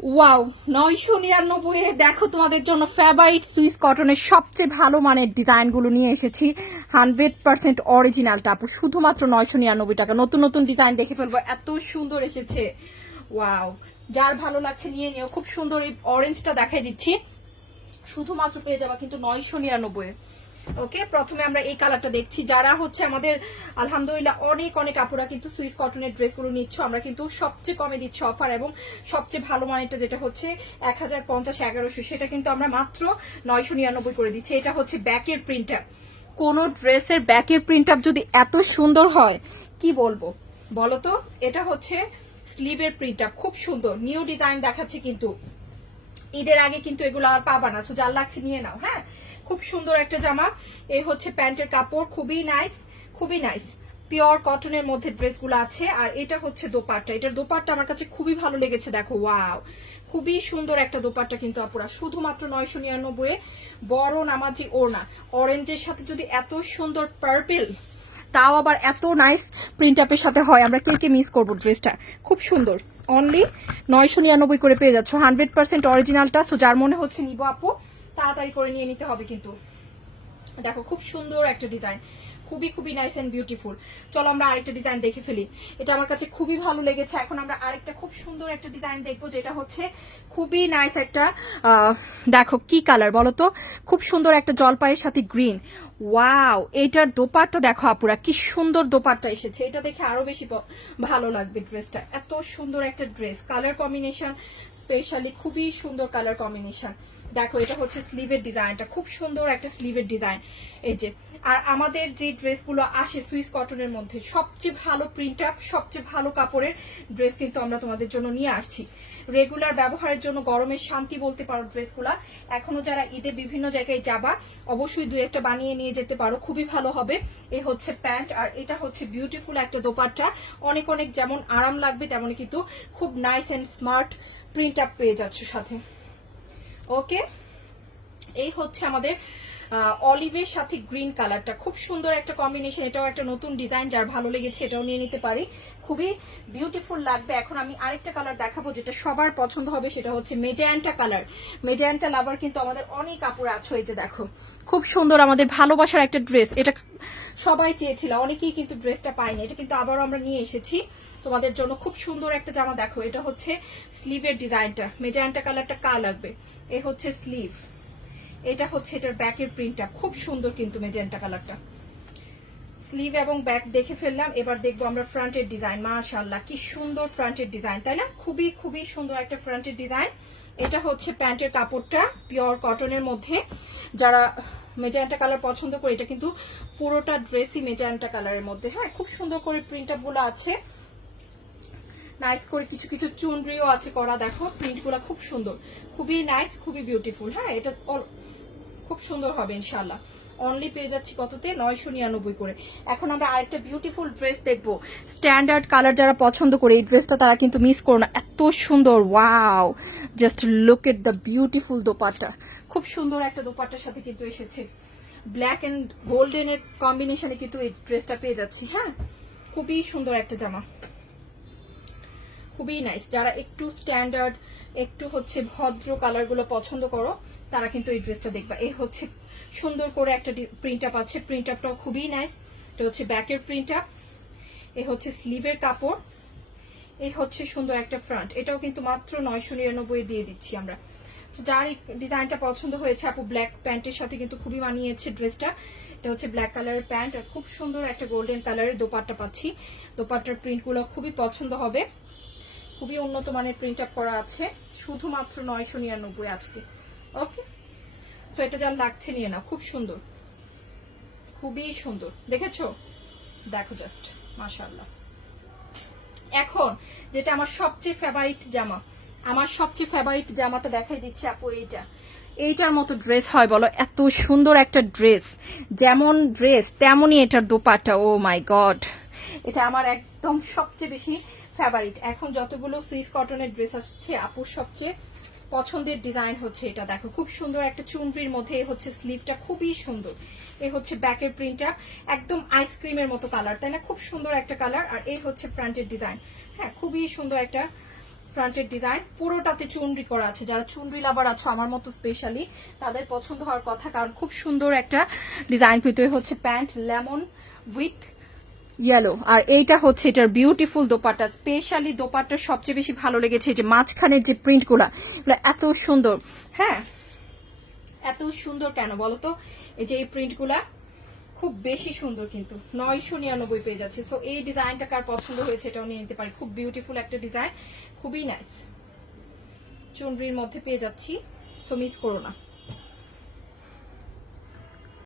Wow, 999 দেখো তোমাদের জন্য ফেভারিট সুইস কটনের সবচেয়ে ভালো মানের ডিজাইনগুলো নিয়ে এসেছি। 100% অরিজিনালটা আপু, শুধুমাত্র 999 টাকা। নতুন নতুন ডিজাইন দেখে ফেলবো, এত সুন্দর এসেছে। ওয়াও, যার ভালো লাগছে নিয়ে নিও। খুব সুন্দর এই অরেঞ্জটা দেখাই দিচ্ছি, শুধুমাত্র পেয়ে যাবা কিন্তু 999। ওকে, প্রথমে আমরা এই কালারটা দেখছি। যারা হচ্ছে আমাদের আলহামদুলিল্লাহ অনেক অনেক আপুরা কিন্তু সুইস কটনের ড্রেসগুলো নিচ্ছ, আমরা কিন্তু সবচেয়ে কমে দিচ্ছি অফার, এবং সবচেয়ে ভালো মানেরটা যেটা হচ্ছে 1050 1100, সেটা কিন্তু আমরা মাত্র 999 করে দিচ্ছি। এটা হচ্ছে ব্যাকের প্রিন্ট আপ। কোন ড্রেসের ব্যাকের প্রিন্ট আপ যদি এত সুন্দর হয় কি বলবো বলো তো। এটা হচ্ছে স্লিভের প্রিন্ট আপ, খুব সুন্দর নিউ ডিজাইন দেখাচ্ছি, কিন্তু ঈদের আগে কিন্তু এগুলো আর পাবা না। সো যার লাগছে নিয়ে নাও। হ্যাঁ, খুব সুন্দর একটা জামা। এই হচ্ছে প্যান্টের কাপড়, খুবই নাইস, খুবই নাইস। পিওর কটনের মধ্যে ড্রেসগুলো আছে। আর এটা হচ্ছে দোপাট্টা। এটার দোপাট্টা আমার কাছে খুবই ভালো লেগেছে, দেখো ওয়াও, খুবই সুন্দর একটা দোপাট্টা কিন্তু আপুরা, শুধুমাত্র 999। বড় নামাজি ওড়না, অরেঞ্জের সাথে যদি এত সুন্দর পার্পল, তাও আবার এত নাইস প্রিন্ট আপের সাথে হয়, আমরা কে কে মিস করবো ড্রেসটা। খুব সুন্দর, অনলি 999 করে পেয়ে যাচ্ছ 100% অরিজিনালটা। সো যার মনে হচ্ছে নিবো আপু, তাড়াতাড়ি করে নিয়ে নিতে হবে কিন্তু। দেখো খুব সুন্দর একটা ডিজাইন, খুবই খুবই নাইস এন্ড বিউটিফুল। চলো আমরা আরেকটা ডিজাইন দেখে ফেলি, এটা আমার কাছে খুবই ভালো লেগেছে। এখন আমরা আরেকটা খুব সুন্দর একটা ডিজাইন দেখবো, যেটা হচ্ছে খুবই নাইস একটা দেখো কি কালার বলো তো, খুব সুন্দর একটা জলপাইয়ের সাথে গ্রিন। ওয়াও, এইটার দোপাট্টা দেখো আপুরা, কি সুন্দর দোপাট্টা এসেছে। এটা দেখে আরো বেশি ভালো লাগবে ড্রেসটা। এত সুন্দর একটা ড্রেস, কালার কম্বিনেশন স্পেশালি খুবই সুন্দর কালার কম্বিনেশন। দেখো এটা হচ্ছে স্লিভের ডিজাইনটা, খুব সুন্দর একটা স্লিভের ডিজাইন। এই যে, আর আমাদের যে ড্রেসগুলো আসে সুইস কটনের মধ্যে সবচেয়ে ভালো প্রিন্ট আপ, সবচেয়ে ভালো কাপড়ের ড্রেস কিন্তু আমরা তোমাদের জন্য নিয়ে আসছি। রেগুলার ব্যবহারের জন্য গরমের শান্তি বলতে পারো ড্রেসগুলা। এখনো যারা ঈদে বিভিন্ন জায়গায় যাবা, অবশ্যই দুই একটা বানিয়ে নিয়ে যেতে পারো, খুবই ভালো হবে। এই হচ্ছে প্যান্ট, আর এটা হচ্ছে বিউটিফুল একটা দোপাট্টা। অনেক অনেক যেমন আরাম লাগবে, তেমনি কিন্তু খুব নাইস এন্ড স্মার্ট প্রিন্ট আপ পেয়ে যাচ্ছ সাথে। ওকে, এই হচ্ছে আমাদের অলিভের সাথে গ্রিন কালারটা, খুব সুন্দর একটা কম্বিনেশন। এটাও একটা নতুন ডিজাইন, যার ভালো লেগেছে এটাও নিয়ে নিতে পারি, খুবই বিউটিফুল লাগবে। এখন আমি আরেকটা কালার দেখাবো যেটা সবার পছন্দ হবে, সেটা হচ্ছে মেজেন্টা কালার। মেজেন্টা লাভার কিন্তু আমাদের অনেক কাপড় আছে। এই যে দেখো, খুব সুন্দর আমাদের ভালোবাসার একটা ড্রেস, এটা সবাই চেয়েছিল, অনেকেই কিন্তু ড্রেসটা পায়নি। এটা কিন্তু আবারও আমরা নিয়ে এসেছি তোমাদের জন্য। খুব সুন্দর একটা জামা, দেখো এটা হচ্ছে স্লিভের ডিজাইনটা, মেজেন্টা কালারটা কার লাগবে। এ হচ্ছে স্লিভ, এটা হচ্ছে এটার ব্যাকের প্রিন্টটা, খুব সুন্দর কিন্তু মেজেন্টা কালারটা। স্লিভ এবং ব্যাক দেখে ফেললাম, এবার দেখবো আমরা ফ্রন্টের ডিজাইন। মাশাআল্লাহ, কি সুন্দর ফ্রন্টের ডিজাইন, তাই না? খুবই খুবই সুন্দর একটা ফ্রন্টের ডিজাইন। এটা হচ্ছে প্যান্টের কাপড়টা, পিওর কটনের মধ্যে। যারা মেজেন্টা কালার পছন্দ করে, এটা কিন্তু পুরোটা ড্রেসই মেজেন্টা কালারের মধ্যে। হ্যাঁ, খুব সুন্দর করে প্রিন্ট আপ গুলো আছে, নাইস করে কিছু কিছু চুনরিও আছে করা। দেখো প্রিন্ট গুলা খুব সুন্দর, খুবই নাইস, খুবই বিউটিফুল। হ্যাঁ, এটা খুব সুন্দর হবে ইনশাল্লাহ। অনলি পেয়ে যাচ্ছি কততে, 999 করে। এখন আমরা আরেকটা বিউটিফুল ড্রেস দেখবো, স্ট্যান্ডার্ড কালার যারা পছন্দ করে এই ড্রেসটা, তারা কিন্তু মিস করো না, এত সুন্দর। Wow, just look at the beautiful dupatta. খুব সুন্দর একটা দোপাট্টার সাথে কিন্তু এসেছে, ব্ল্যাক এন্ড গোল্ডেনের কম্বিনেশনে কিন্তু এই ড্রেসটা পেয়ে যাচ্ছি। হ্যাঁ, খুবই সুন্দর একটা জামা, খুবই নাইস। যারা একটু স্ট্যান্ডার্ড, একটু হচ্ছে ভদ্র কালারগুলো পছন্দ করো, তারা কিন্তু এই ড্রেসটা দেখবা। এই হচ্ছে সুন্দর করে একটা প্রিন্ট আপ আছে, প্রিন্ট আপটাও খুবই নাইস। এটা হচ্ছে ব্যাকের প্রিন্ট আপ, এ হচ্ছে স্লিভের কাপড়, এই হচ্ছে সুন্দর একটা ফ্রন্ট। এটাও কিন্তু মাত্র 999 দিয়ে দিচ্ছি আমরা। তো যার ডিজাইনটা পছন্দ হয়েছে আপু, ব্ল্যাক প্যান্টের সাথে কিন্তু খুবই মানিয়েছে ড্রেসটা। এটা হচ্ছে ব্ল্যাক কালারের প্যান্ট, আর খুব সুন্দর একটা গোল্ডেন কালারের দোপাট্টা পাচ্ছি। দোপাট্টার প্রিন্টগুলো খুবই পছন্দ হবে, খুবই উন্নত মানের প্রিন্ট আপ করা আছে, শুধুমাত্র 999 আজকে। ওকে, তো এটা যা লাগছে নিয়ে নাও, খুব সুন্দর, খুবই সুন্দর। দেখেছো, দেখো জাস্ট মাশাআল্লাহ। এখন যেটা আমার সবচেয়ে ফেভারিট জামা, আমার সবচেয়ে ফেভারিট জামাটা দেখাই দিচ্ছে আপু। এইটার মতো ড্রেস হয় বলো? এত সুন্দর একটা ড্রেস, যেমন ড্রেস তেমনই এটার দোপাট্টা। ও মাই গড, এটা আমার একদম সবচেয়ে বেশি ফেভারিট। এখন যতগুলো সুইস কটনের ড্রেস আসছে, আপুর সবচেয়ে পছন্দের ডিজাইন হচ্ছে এটা। দেখো খুব সুন্দর একটা চুনরির মধ্যে হচ্ছে স্লিভটা, খুবই সুন্দর। এই হচ্ছে ব্যাকের প্রিন্টটা, একদম আইসক্রিমের মতো কালার, তাই না? খুব সুন্দর একটা কালার। আর এই হচ্ছে ফ্রন্টের ডিজাইন। হ্যাঁ, খুবই সুন্দর একটা ফ্রন্টের ডিজাইন, পুরোটাতে চুনরি করা আছে। যারা চুনরি লাভার আছো আমার মতো স্পেশালি, তাদের পছন্দ হওয়ার কথা, কারণ খুব সুন্দর একটা ডিজাইন। ভিতরে হচ্ছে প্যান্ট লেমন উইথ ইয়েলো, আর এইটা হচ্ছে এটার বিউটিফুল দোপাট্টা। স্পেশালি দোপাট্টার সবচেয়ে বেশি ভালো লেগেছে যে মাঝখানের যে প্রিন্টগুলা, এগুলো এত সুন্দর। হ্যাঁ, এত সুন্দর কেন বলো তো? এই যে এই প্রিন্টগুলা খুব বেশি সুন্দর, কিন্তু 999 পেয়ে যাচ্ছে। সো এই ডিজাইনটা কার পছন্দ হয়েছে এটাও নিয়ে নিতে পারি। খুব বিউটিফুল একটা ডিজাইন, খুবই নাইস। চুনরির মধ্যে পেয়ে যাচ্ছি, সো মিস করো না।